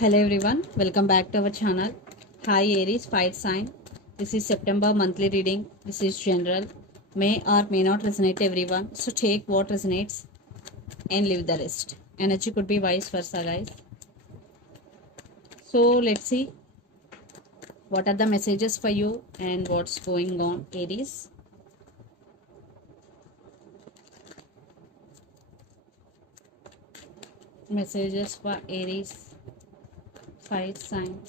Hello everyone, welcome back to our channel. Hi Aries, fire sign. This is September monthly reading. This is general. May or may not resonate everyone. So take what resonates and leave the rest. Energy could be vice versa, guys. So let's see what are the messages for you and what's going on, Aries. Messages for Aries, fire sign.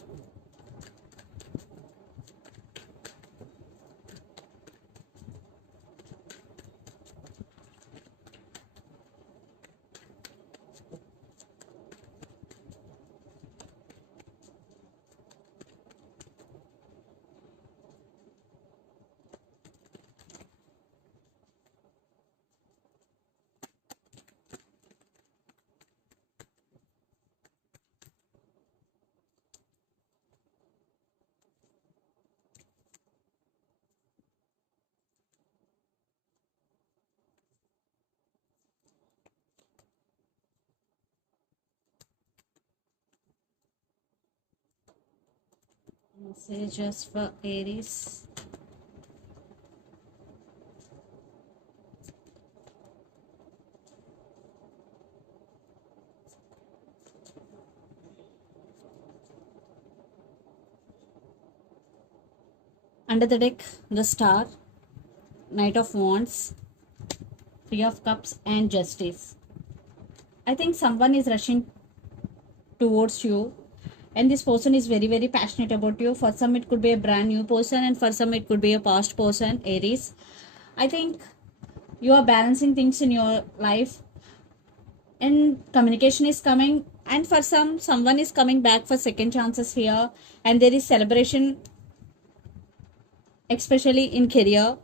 Messages for Aries. Under the deck, the Star, Knight of Wands, Three of Cups and Justice. I think someone is rushing towards you and this person is very passionate about you. For some it could be a brand new person and for some it could be a past person, Aries. I think you are balancing things in your life and communication is coming, and for someone is coming back for second chances here, and there is celebration, especially in career,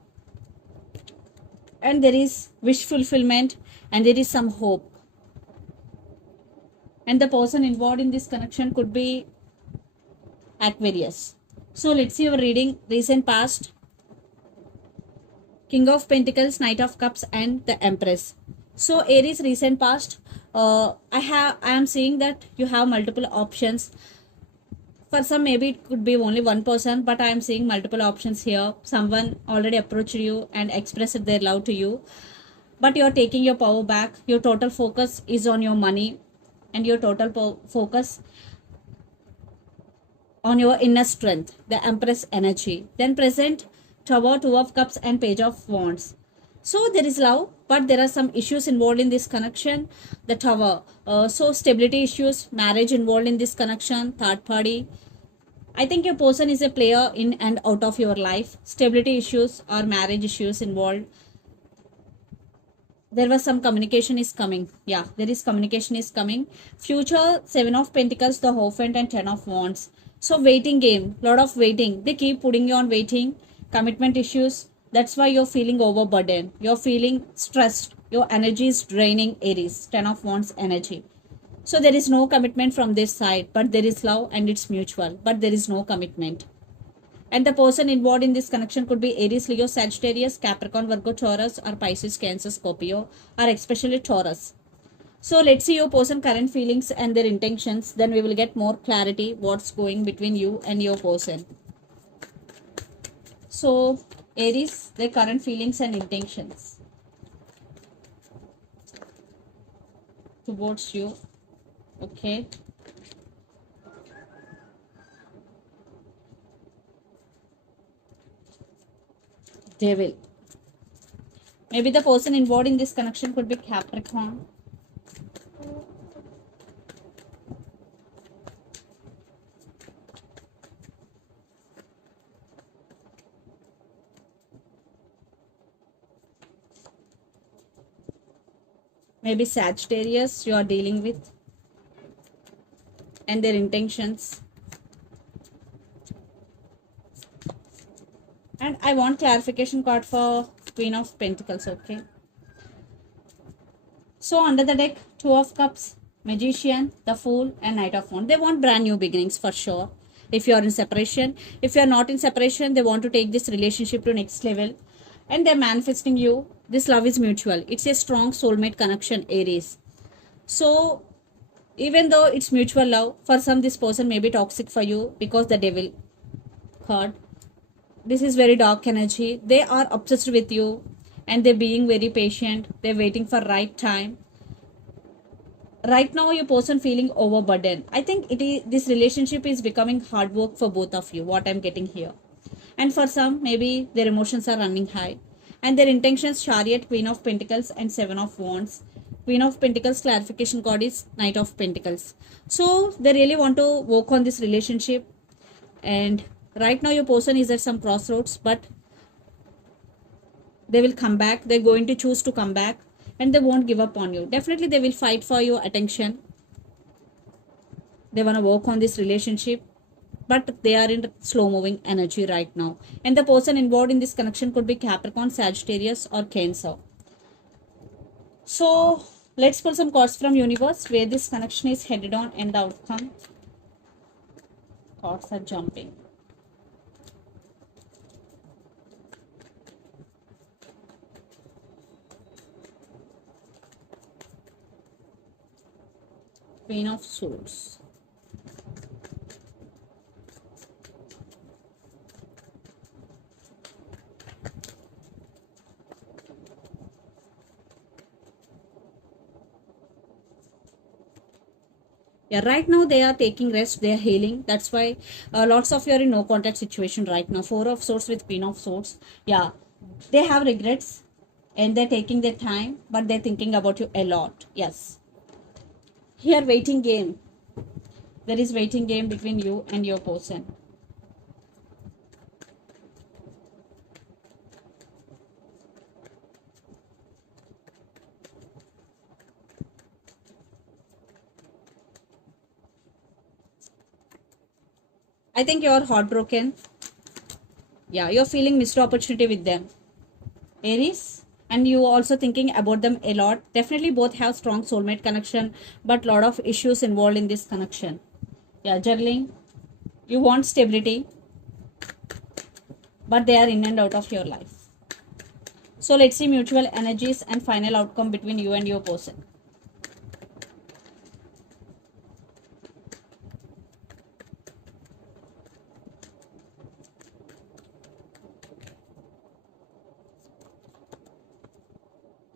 and there is wish fulfillment, and there is some hope, and the person involved in this connection could be Aquarius. So let's see your reading. Recent past, King of Pentacles, Knight of Cups and the Empress. So Aries, recent past, I am seeing that you have multiple options. For some maybe it could be only one person, but I am seeing multiple options here. Someone already approached you and expressed their love to you, but you're taking your power back. Your total focus is on your money and your total focus on your inner strength, the Empress energy. Then present Tower, Two of Cups and Page of Wands. So there is love, but there are some issues involved in this connection. The Tower, so stability issues, marriage involved in this connection, third party. I think your person is a player in and out of your life. Stability issues or marriage issues involved. There was some communication is coming. Yeah, there is communication is coming. Future, Seven of Pentacles, the Hierophant and Ten of Wands. So waiting game, lot of waiting. They keep putting you on waiting. Commitment issues. That's why you're feeling overburdened. You're feeling stressed. Your energy is draining, Aries. Ten of Wands energy. So there is no commitment from this side, but there is love and it's mutual. But there is no commitment. And the person involved in this connection could be Aries, Leo, Sagittarius, Capricorn, Virgo, Taurus, or Pisces, Cancer, Scorpio, or especially Taurus. So let's see your person current feelings and their intentions. Then we will get more clarity what's going between you and your person. So Aries, their current feelings and intentions towards you. Okay. Devil. Maybe the person involved in this connection could be Capricorn. Maybe Sagittarius you are dealing with and their intentions. And I want clarification card for Queen of Pentacles, okay? So under the deck, Two of Cups, Magician, the Fool and Knight of Wands. They want brand new beginnings for sure. If you are in separation, if you are not in separation, they want to take this relationship to next level. And they're manifesting you. This love is mutual. It's a strong soulmate connection, Aries. So Even though it's mutual love, for some this person may be toxic for you because the devil card. This is very dark energy. They are obsessed with you and they're being very patient. They're waiting for right time. Right now your person feeling overburdened. I think it is, this relationship is becoming hard work for both of you, what I'm getting here. And for some, maybe their emotions are running high and their intentions: Chariot, Queen of Pentacles and Seven of Wands. Queen of Pentacles clarification card is Knight of Pentacles. So they really want to work on this relationship, and right now your person is at some crossroads, but they will come back. They're going to choose to come back and they won't give up on you. Definitely they will fight for your attention. They want to work on this relationship, but they are in slow moving energy right now, and the person involved in this connection could be Capricorn, Sagittarius or Cancer. So let's pull some cards from universe where this connection is headed on and the outcome. Cards are jumping. Queen of Swords. Yeah, right now they are taking rest, they are healing. That's why lots of you are in no contact situation right now. Four of Swords with Queen of Swords. Yeah, they have regrets and they're taking their time, but they're thinking about you a lot. Yes. Here, waiting game. There is waiting game between you and your person. I think you're heartbroken. Yeah, you're feeling missed opportunity with them, Aries. And you also thinking about them a lot. Definitely both have strong soulmate connection, but lot of issues involved in this connection. Yeah, juggling. You want stability, but they are in and out of your life. So let's see mutual energies and final outcome between you and your person.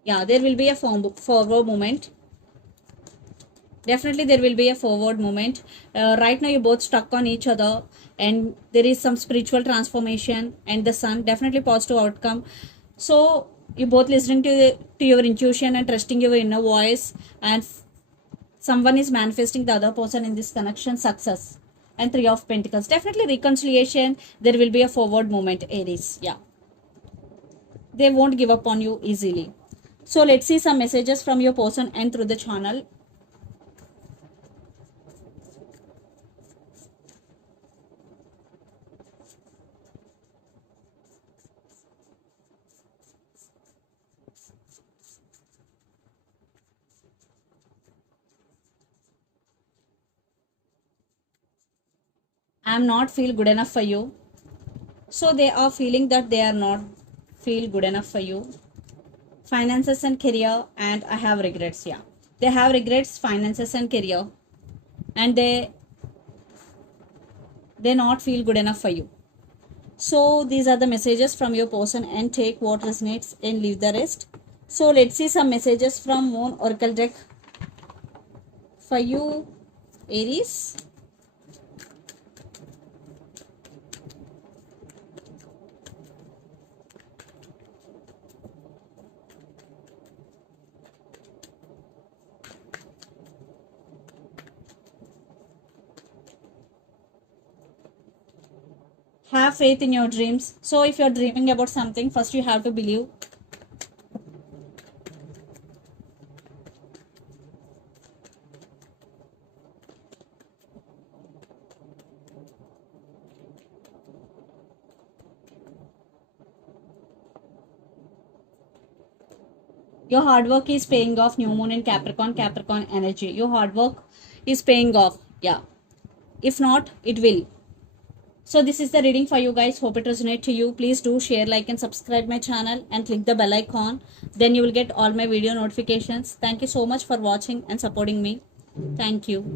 Yeah, there will be a forward movement. Definitely there will be a forward movement. Right now you're both stuck on each other and there is some spiritual transformation and the sun, definitely positive outcome. So you both listening to your intuition and trusting your inner voice, and someone is manifesting the other person in this connection, success. And Three of Pentacles, definitely reconciliation. There will be a forward movement, Aries. Yeah, they won't give up on you easily. So let's see some messages from your person and through the channel. I'm not feel good enough for you. So they are feeling that they are not feel good enough for you. Finances and career, and I have regrets. Yeah, they have regrets, finances and career, and they not feel good enough for you. So these are the messages from your person, and take what resonates and leave the rest. So let's see some messages from Moon Oracle deck for you, Aries. Have faith in your dreams. So if you're dreaming about something, first you have to believe. Your hard work is paying off. New moon in Capricorn, Capricorn energy. Your hard work is paying off. Yeah, if not, it will. So this is the reading for you guys. Hope it resonates to you. Please do share, like and subscribe my channel and click the bell icon. Then you will get all my video notifications. Thank you so much for watching and supporting me. Thank you.